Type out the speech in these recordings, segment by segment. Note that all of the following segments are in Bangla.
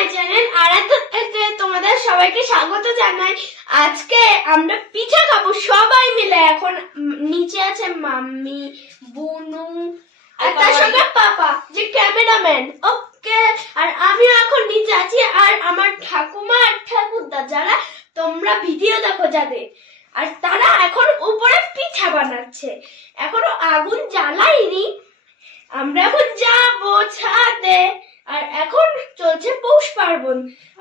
মাই চ্যানেল আরাধ্যতে তোমাদের সবাইকে স্বাগত জানাই। আজকে আমরা পিঠা খাব সবাই মিলে। এখন নিচে আছে মাম্মি বুনু আর তার সঙ্গে পাপা যে ক্যামেরাম্যান। ওকে আর আমিও এখন নিচে আছি। আর আমার ঠাকুমা আর ঠাকুরদা যারা তোমরা ভিডিও দেখো যাদের আর তারা এখন উপরে পিঠা বানাচ্ছে। এখনও আগুন জ্বালাইনি। আমরা এখন যাব ছাদে। আর এখন পার্বণ।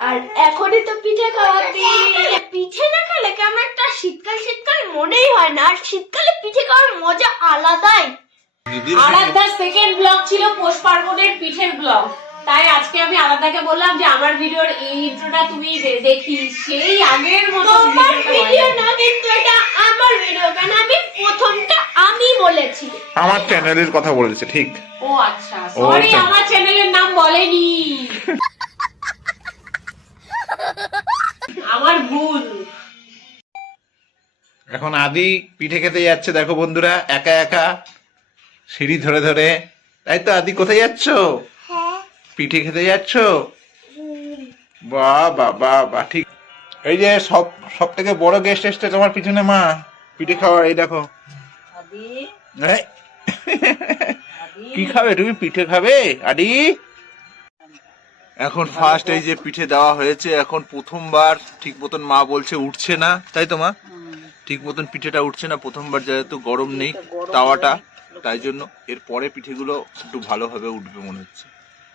আর এখনই তো পিঠে খাওয়া দিন। পিঠে না খেলে কেমন একটা শীতকাল শীতকাল মনেই হয় না। আর শীতকালে পিঠে খাওয়ার মজা আলাদাই। সেকেন্ড ব্লগ ছিল পৌষ পার্বণের পিঠের ব্লগ তাই আজকে আমি আরাধ্যাকে বললাম যে আমার ভিডিওর এই ইন্ট্রোটা তুমি দেখি। সেই আগের মতো তোমার ভিডিও না কিন্তু এটা আমার ভিডিও কারণ আমি প্রথমটা আমি বলেছি। আমার চ্যানেলের কথা বলেছে ঠিক। ও আচ্ছা সরি আচ্ছা। আমার চ্যানেলের নাম বলেনি। এখন আদি পিঠে খেতে যাচ্ছে দেখো বন্ধুরা একা একা সিঁড়ি ধরে ধরে। তাই তো আদি কোথায় যাচ্ছ? পিঠে খেতে যাচ্ছ? বাহ বাহ বাহ বাহ ঠিক। এই যে সব সব থেকে বড় গেস্ট এসছে তোমার পিছনে মা পিঠে খাওয়ার এই দেখো। কি খাবে? তুমি পিঠে খাবে? আদি? এখন ফার্স্ট এই যে পিঠে দেওয়া হয়েছে এখন প্রথমবার ঠিক মতন মা বলছে উঠছে না তাই তো মা? ঠিক মতন পিঠেটা উঠছে না প্রথমবার যেহেতু গরম নেই তাওয়াটা তাই জন্য এর পরে পিঠেগুলো একটু ভালোভাবে উঠবে মনে হচ্ছে।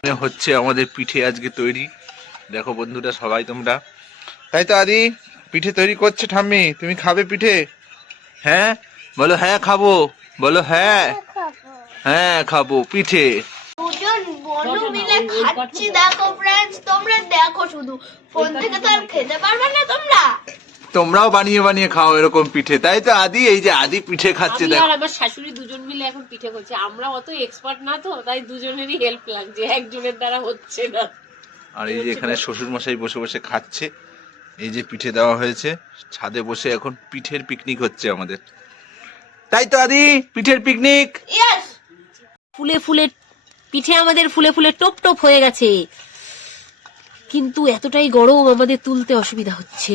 মনে হচ্ছে আমাদের পিঠে আজকে তৈরি। দেখো বন্ধুরা সবাই তোমরা। তাই তো আদি পিঠে তৈরি করছে ঠাম্মি তুমি খাবে পিঠে? হ্যাঁ? বলো হ্যাঁ খাব। বলো হ্যাঁ। হ্যাঁ খাব। পিঠে। মিলে খাচ্ছি দেখো ফ্রেন্ডস তোমরা দেখো শুধু। ফোন থেকে তো আর খেতে পারবে না তোমরা। তোমরাও বানিয়ে বানিয়ে খাও এরকম পিঠে তাই তো আদি? এই যে আদি পিঠে খাচ্ছে দেখো আর আমার শাশুড়ি দুজন মিলে এখন পিঠে করছি। আমরা অত এক্সপার্ট না তো তাই দুজনেরই হেল্প লাগছে একজনের দ্বারা হচ্ছে না। আর এই যে এখানে শ্বশুর মশাই বসে বসে খাচ্ছে এই যে পিঠে দেওয়া হয়েছে ছাদে বসে এখন পিঠের পিকনিক হচ্ছে আমাদের। তাই তো আদি পিঠের পিকনিক ফুলে ফুলে পিঠে আমাদের ফুলে ফুলে টপ টপ হয়ে গেছে। কিন্তু এতটাই গরম আমাদের তুলতে অসুবিধা হচ্ছে।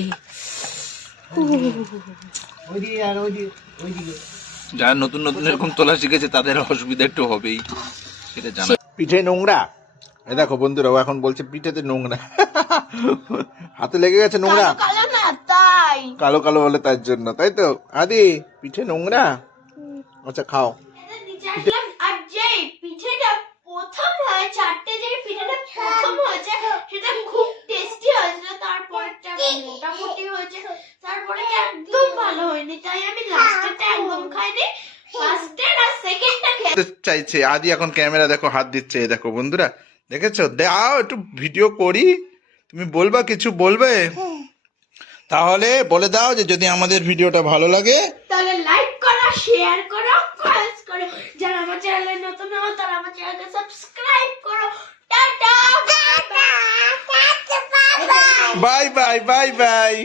যারা নতুন নতুন এরকম তোলা শিখেছে তাদের অসুবিধা একটু হবেই। সেটা জানা পিঠে নোংরা? এ দেখো বন্ধুরা ও এখন বলছে পিঠেতে নোংরা। হাতে লেগে গেছে নোংরা। কালো কালো না তাই। কালো কালো বলে তার জন্য তাই তো? আদি পিঠে নোংরা? আচ্ছা খাও আর যে পিঠেটা প্রথম হয় চারটে যে পিঠেটা প্রথম হয়েছে সেটা খুব টেস্টি হয়েছিল তারপরেরটা মোটামুটি হয়েছে তারপরে একদম ভালো হয়নি তাই আমি লাস্টেরটা একদম খাইনি ফার্স্টের আর সেকেন্ডটা চাইছে আদি এখন ক্যামেরা দেখো হাত দিচ্ছে দেখো বন্ধুরা দেখেছ? দাও একটু ভিডিও করি তুমি বলবা কিছু বলবে? তাহলে বলে দাও যে যদি আমাদের ভিডিওটা ভালো লাগে। তাহলে লাইক করো শেয়ার করো কমেন্টস করো। যারা আমার চ্যানেলে নতুন হও তারা আমার চ্যানেলকে সাবস্ক্রাইব করো। Tata! Bye bye bye bye